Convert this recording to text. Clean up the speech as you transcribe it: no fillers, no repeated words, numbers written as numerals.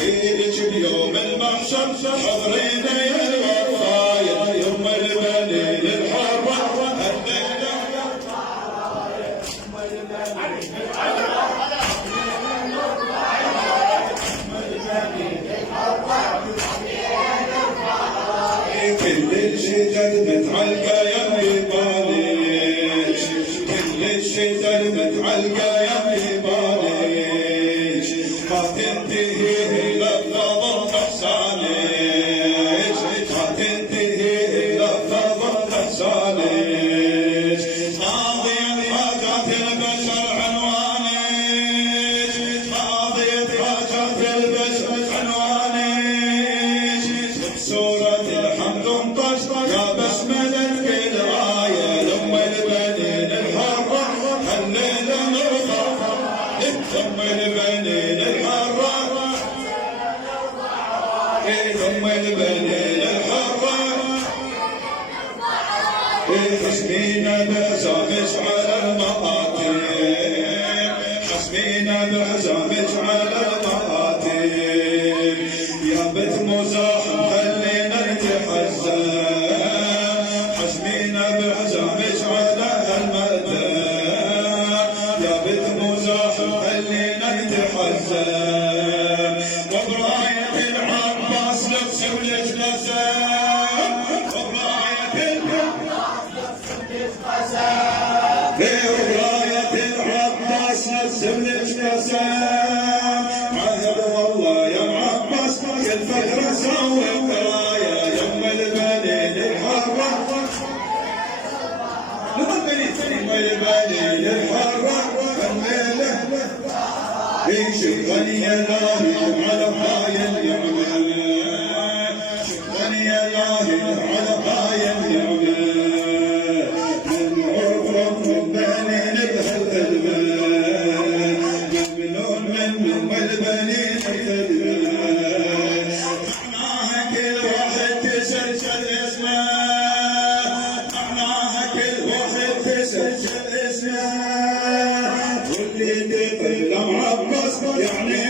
إيدك اليوم المحشر حضرينا يا الوفايا يوم البنين الحرة الليلة كل الشجر متعلقة يا بباليش كل الشجر متعلقة يا بباليش ما تنتهي إلا بنظر إحسانيش ما تنتهي إلا بنظر إحسانيش قاضية حاجات البشر عنوانيش قاضية حاجات البشر عنوانيش سورة الحمد انطشت يا بسملة كل آية لأم البنين الحرة الليلة نرفع لأم البنين الحرة لأم البنين الحرة حسبينا بعزامك على المآتم حسبينا بعزامك على المآتم يا بنت مزاحم خلينا نتحزن حسبينا بعزامك على المأتم يا بنت مزاحم خلينا نتحزن وبراية العباس نفسي ونتنزل وبراية وبراية العباس نفسي ونتنزل عهد والله يا عباس الفخر سوي ورايا يوم البنين الحرة يوم البنين الحرة الليلة شكرا يا لاهي على هاي النعمة شكرا يا لاهي على هاي النعمة من عرف البنين بهالخدمة ممنون من البنين الخدمة معناها كل واحد تسجل اسمه معناها كل واحد تسجل اسمه واللي تقدم عباس يعني